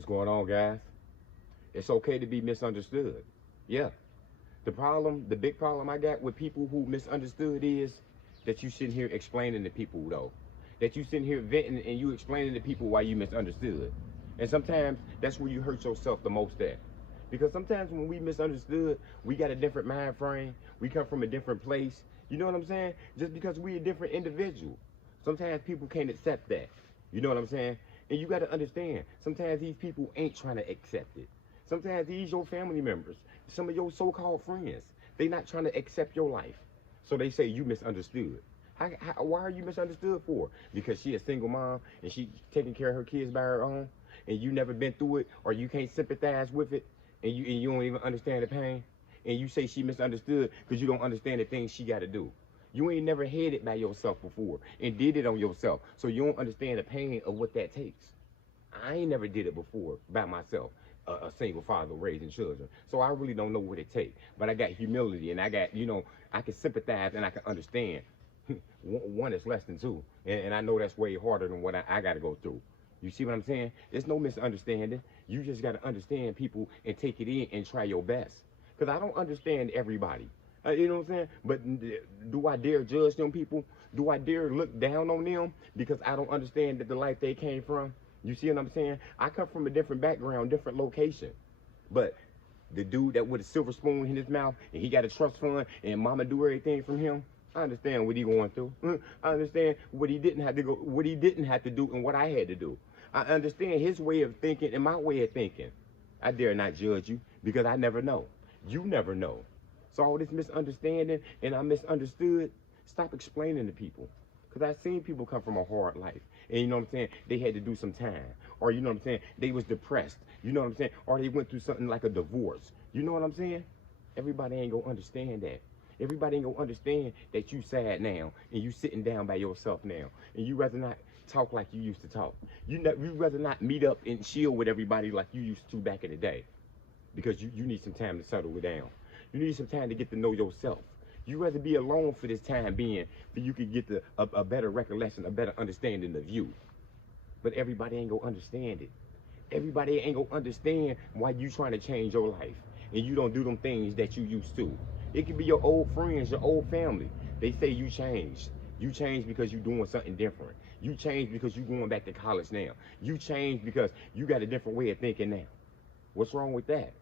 What's going on, guys? It's okay to be misunderstood. Yeah. The big problem I got with people who misunderstood is that you sitting here explaining to people, though. That you sitting here venting and you explaining to people why you misunderstood. And sometimes that's where you hurt yourself the most at. Because sometimes when we misunderstood, we got a different mind frame. We come from a different place. You know what I'm saying? Just because we a different individual. Sometimes people can't accept that. You know what I'm saying? And you got to understand, sometimes these people ain't trying to accept it. Sometimes these your family members, some of your so-called friends, they not trying to accept your life. So they say you misunderstood. Why are you misunderstood for? Because she a single mom and she taking care of her kids by her own, and you never been through it, or you can't sympathize with it, and you don't even understand the pain, and you say she misunderstood because you don't understand the things she got to do. You ain't never had it by yourself before and did it on yourself, so you don't understand the pain of what that takes. I ain't never did it before by myself, a single father raising children, so I really don't know what it takes. But I got humility, and I got, I can sympathize and I can understand. One is less than two, and I know that's way harder than what I got to go through. You see what I'm saying? There's no misunderstanding. You just got to understand people and take it in and try your best. Because I don't understand everybody. You know what I'm saying? But do I dare judge them people? Do I dare look down on them because I don't understand the life they came from? You see what I'm saying? I come from a different background, different location. But the dude that with a silver spoon in his mouth and he got a trust fund and mama do everything from him, I understand what he going through. I understand what he didn't have to go, what he didn't have to do, and what I had to do. I understand his way of thinking and my way of thinking. I dare not judge you because I never know. You never know. So all this misunderstanding and I misunderstood, stop explaining to people. Because I've seen people come from a hard life. And you know what I'm saying? They had to do some time. Or you know what I'm saying? They was depressed. You know what I'm saying? Or they went through something like a divorce. You know what I'm saying? Everybody ain't gonna understand that. Everybody ain't gonna understand that you sad now and you sitting down by yourself now. And you rather not talk like you used to talk. You rather not meet up and chill with everybody like you used to back in the day. Because you need some time to settle it down. You need some time to get to know yourself. You rather be alone for this time being, so you can get a better recollection, a better understanding of you. But everybody ain't gonna understand it. Everybody ain't gonna understand why you trying to change your life and you don't do them things that you used to. It could be your old friends, your old family. They say you changed. You changed because you're doing something different. You changed because you're going back to college now. You changed because you got a different way of thinking now. What's wrong with that?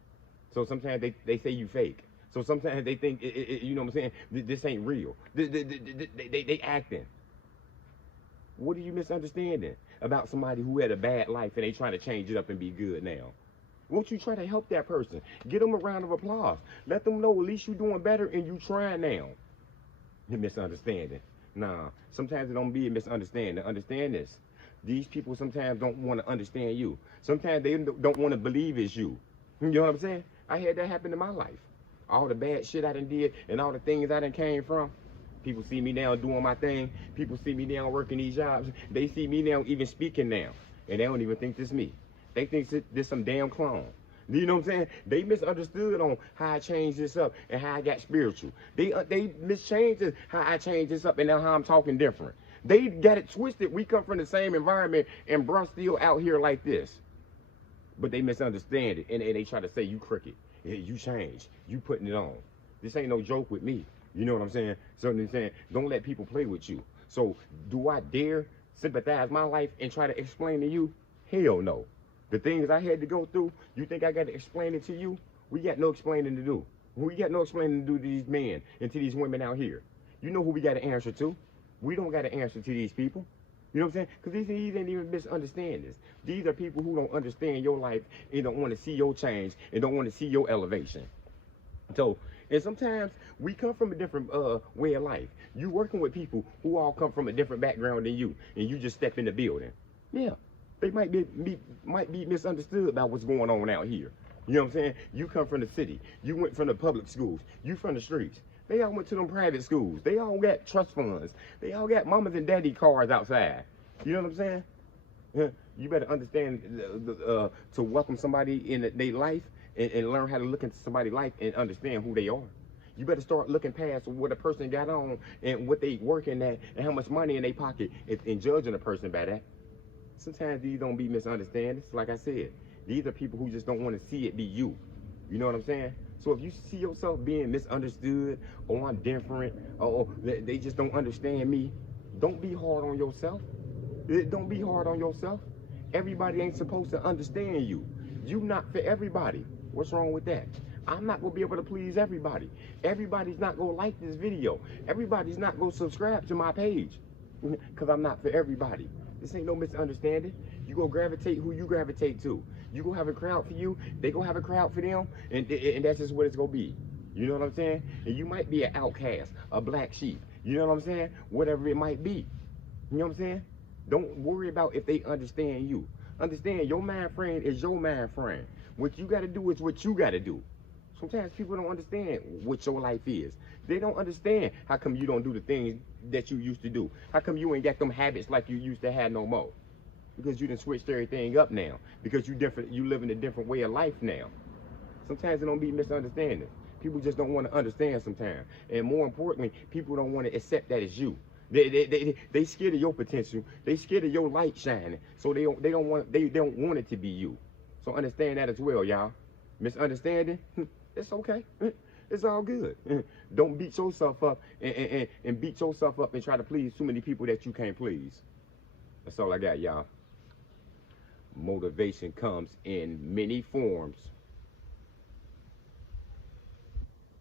So sometimes they say you fake. So sometimes they think, you know what I'm saying, this ain't real. They acting. What are you misunderstanding about somebody who had a bad life and they trying to change it up and be good now? Won't you try to help that person? Get them a round of applause. Let them know at least you're doing better and you trying now. You're misunderstanding. Nah, sometimes it don't be a misunderstanding. Understand this. These people sometimes don't want to understand you. Sometimes they don't want to believe it's you. You know what I'm saying? I had that happen in my life. All the bad shit I done did and all the things I done came from. People see me now doing my thing. People see me now working these jobs. They see me now even speaking now. And they don't even think this me. They think this some damn clone. You know what I'm saying? They misunderstood on how I changed this up and how I got spiritual. They mischanged this, how I changed this up and now how I'm talking different. They got it twisted. We come from the same environment and bruh still out here like this. But they misunderstand it and they try to say you crooked. You changed. You putting it on. This ain't no joke with me. You know what I'm saying? So I'm saying, don't let people play with you. So do I dare sympathize my life and try to explain to you? Hell no. The things I had to go through, you think I got to explain it to you? We got no explaining to do. We got no explaining to do to these men and to these women out here. You know who we got to answer to. We don't got to answer to these people. You know what I'm saying? Because these ain't even misunderstandings. These are people who don't understand your life and don't want to see your change and don't want to see your elevation. So, and sometimes we come from a different way of life. You working with people who all come from a different background than you, and you just step in the building. Yeah, they might be misunderstood about what's going on out here. You know what I'm saying? You come from the city. You went from the public schools. You from the streets. They all went to them private schools. They all got trust funds. They all got mamas and daddy cars outside. You know what I'm saying? You better understand to welcome somebody in their life and learn how to look into somebody's life and understand who they are. You better start looking past what a person got on and what they working at and how much money in their pocket and judging a person by that. Sometimes these don't be misunderstandings. Like I said, These are people who just don't want to see it be you. You know what I'm saying? So if you see yourself being misunderstood, or I'm different, or they just don't understand me, don't be hard on yourself. Don't be hard on yourself. Everybody ain't supposed to understand you. You not for everybody. What's wrong with that? I'm not gonna be able to please everybody. Everybody's not gonna like this video. Everybody's not gonna subscribe to my page. Because I'm not for everybody. This ain't no misunderstanding. You gonna gravitate who you gravitate to. You gonna have a crowd for you, they gonna have a crowd for them, and that's just what it's gonna be. You know what I'm saying? And you might be an outcast, a black sheep. You know what I'm saying? Whatever it might be. You know what I'm saying? Don't worry about if they understand you. Understand your mind frame is your mind frame. What you gotta do is what you gotta do. Sometimes people don't understand what your life is. They don't understand how come you don't do the things that you used to do. How come you ain't got them habits like you used to have no more? Because you done switched everything up now. Because you live in a different way of life now. Sometimes it don't be misunderstanding. People just don't want to understand sometimes. And more importantly, people don't want to accept that it's you. They scared of your potential. They scared of your light shining. So they don't want it to be you. So understand that as well, y'all. Misunderstanding, it's okay. It's all good. Don't beat yourself up and beat yourself up and try to please too many people that you can't please. That's all I got, y'all. Motivation comes in many forms.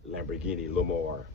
Lamborghini Lamar.